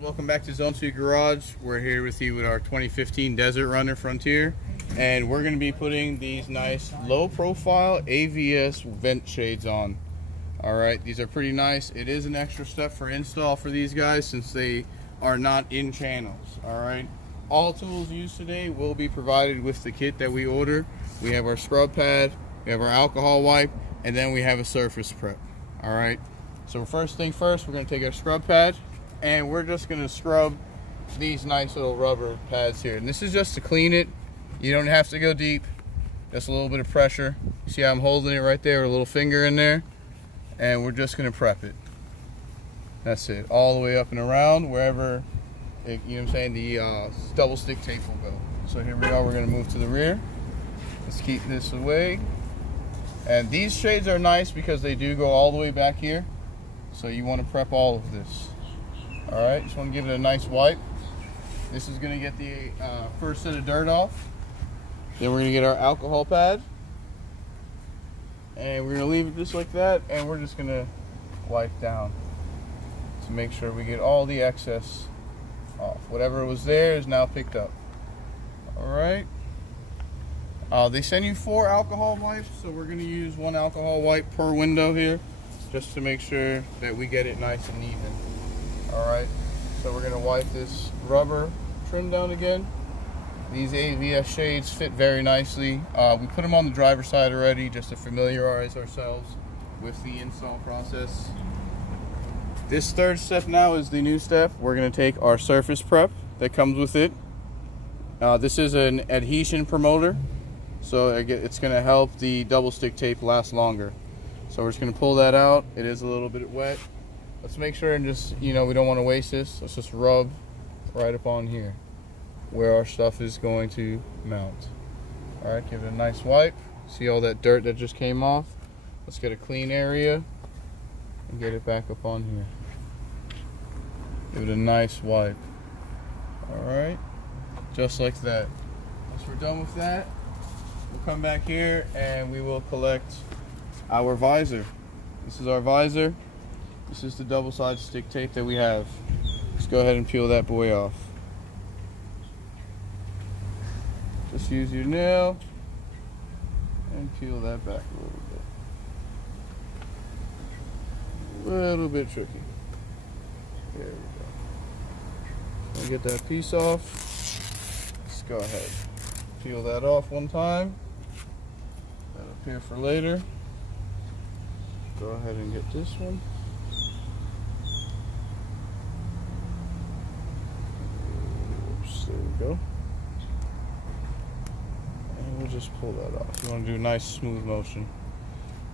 Welcome back to Zone 2 Garage. We're here with you with our 2015 Desert Runner Frontier, and we're going to be putting these nice low profile AVS vent shades on. Alright, these are pretty nice. It is an extra step for install for these guys since they are not in channels. Alright, all tools used today will be provided with the kit that we order. We have our scrub pad, we have our alcohol wipe, and then we have a surface prep. Alright, so first thing first, we're going to take our scrub pad and we're just going to scrub these nice little rubber pads here. And this is just to clean it. You don't have to go deep, just a little bit of pressure. You see how I'm holding it right there with a little finger in there? And we're just going to prep it. That's it, all the way up and around wherever it, you know what I'm saying, the double stick tape will go. So here we are, we're going to move to the rear. Let's keep this away. And these shades are nice because they do go all the way back here. So you want to prep all of this. Alright, just want to give it a nice wipe. This is going to get the first set of dirt off. Then we're going to get our alcohol pad. And we're going to leave it just like that. And we're just going to wipe down to make sure we get all the excess off. Whatever was there is now picked up. Alright. They send you 4 alcohol wipes, so we're going to use 1 alcohol wipe per window here, just to make sure that we get it nice and even. Alright, so we're going to wipe this rubber trim down again. These AVS shades fit very nicely. We put them on the driver's side already just to familiarize ourselves with the install process. This third step now is the new step. We're going to take our surface prep that comes with it. This is an adhesion promoter, so it's going to help the double stick tape last longer. So we're just going to pull that out. It is a little bit wet. Let's make sure and just, you know, we don't want to waste this. Let's just rub right up on here where our stuff is going to mount. Alright, give it a nice wipe. See all that dirt that just came off? Let's get a clean area and get it back up on here. Give it a nice wipe. Alright, just like that. Once we're done with that, we'll come back here and we will collect our visor. This is our visor. This is the double-sided stick tape that we have. Let's go ahead and peel that boy off. Just use your nail and peel that back a little bit tricky. There we go. Get that piece off. Let's go ahead. Peel that off one time. That'll appear for later. Go ahead and get this one. There we go. And we'll just pull that off. You want to do a nice smooth motion.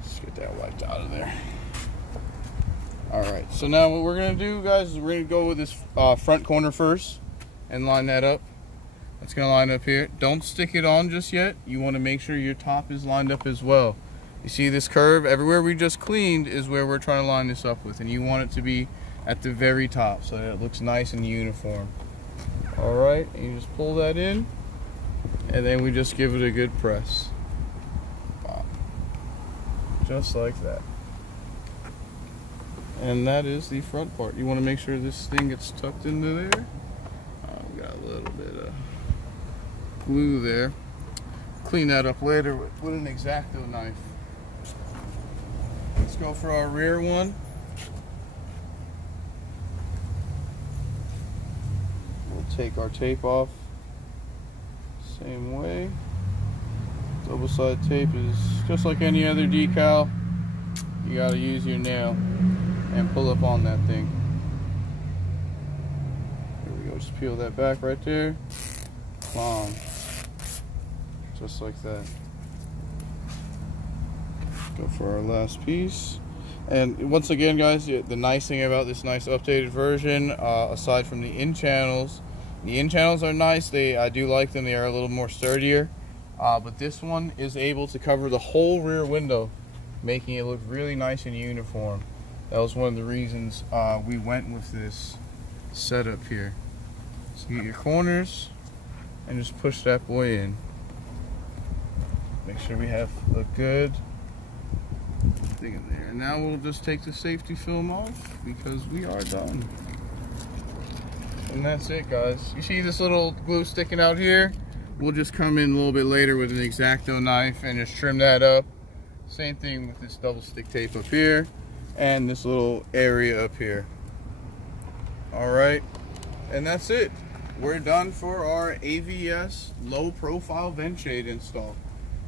Let's get that wiped out of there. Alright, so now what we're going to do, guys, is we're going to go with this front corner first and line that up. It's going to line up here. Don't stick it on just yet. You want to make sure your top is lined up as well. You see this curve? Everywhere we just cleaned is where we're trying to line this up with. And you want it to be at the very top so that it looks nice and uniform. Alright, and you just pull that in, and then we just give it a good press. Wow. Just like that. And that is the front part. You want to make sure this thing gets tucked into there. We got a little bit of glue there. Clean that up later with an X-Acto knife. Let's go for our rear one. Take our tape off same way. Double side tape is just like any other decal. You got to use your nail and pull up on that thing. Here we go, just peel that back right there. Clong. Just like that. Go for our last piece. And once again, guys, the nice thing about this nice updated version, aside from the in-channels, the in-channels are nice. I do like them. They are a little more sturdier. But this one is able to cover the whole rear window, making it look really nice and uniform. That was one of the reasons we went with this setup here. So get your corners and just push that boy in. Make sure we have a good thing in there. And now we'll just take the safety film off because we are done. And that's it, guys. You see this little glue sticking out here? We'll just come in a little bit later with an X-Acto knife and just trim that up. Same thing with this double stick tape up here and this little area up here. All right, and that's it. We're done for our AVS low profile vent shade install.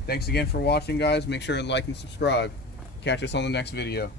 Thanks again for watching, guys. Make sure to like and subscribe. Catch us on the next video.